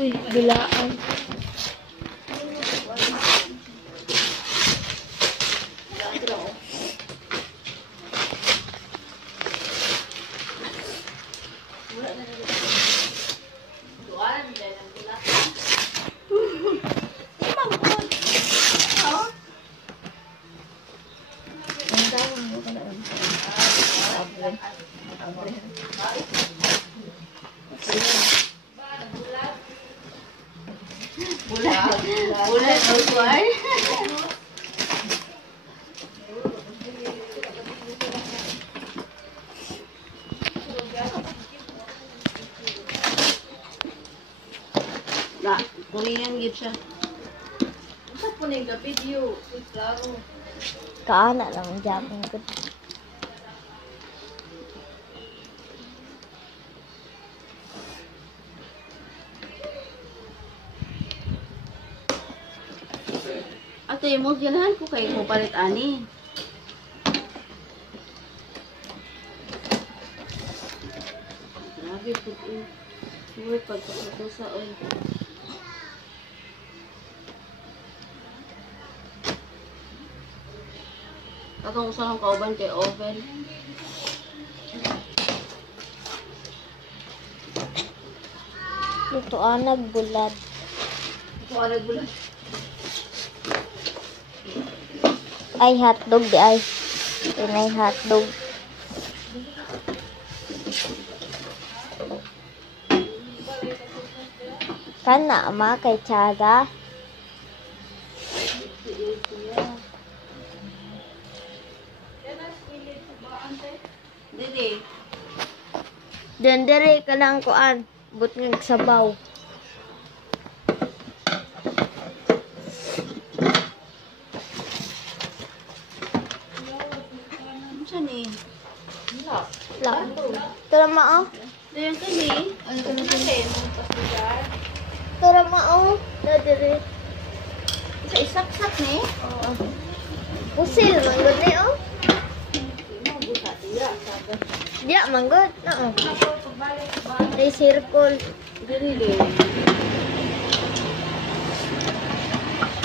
Uy, bilaan. Bulat keluar. Nah, kuningan gitu siya. Sa puning ga video, klaro. Kaana lang Japon ko. Ate mo ganahan ko kay ko palit ani. Grabe po. Sulit pagkakatusa oy. Katong usa lang kauban kay oven. Ito anag bulat. Ito anag bulat. Ay hotdog di ay. Inay hotdog. Kana ma kay Tiaga. Dede. Dendere ka lang kuan. But ng sabaw. Ni. Lang. Tara mao. Dayan kani. Ano kani natin? Tara mao. Dadere. Isa isak-sak ni. Oo. Pusil manggod ni oh. Diya manggod. Oo. Ay circle. Dili.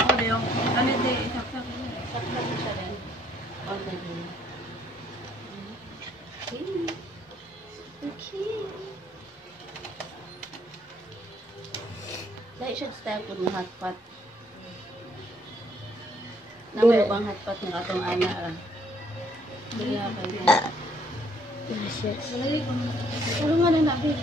Oh, diyo. Ano di isak-sak ni? Isak-sak siya din. Oh, dili. Okay. Dahil siya style po ng hotpot. Naman bang hotpot ng atong ana? Dili nga kayo. Yes, yes. Tulungan na nabi.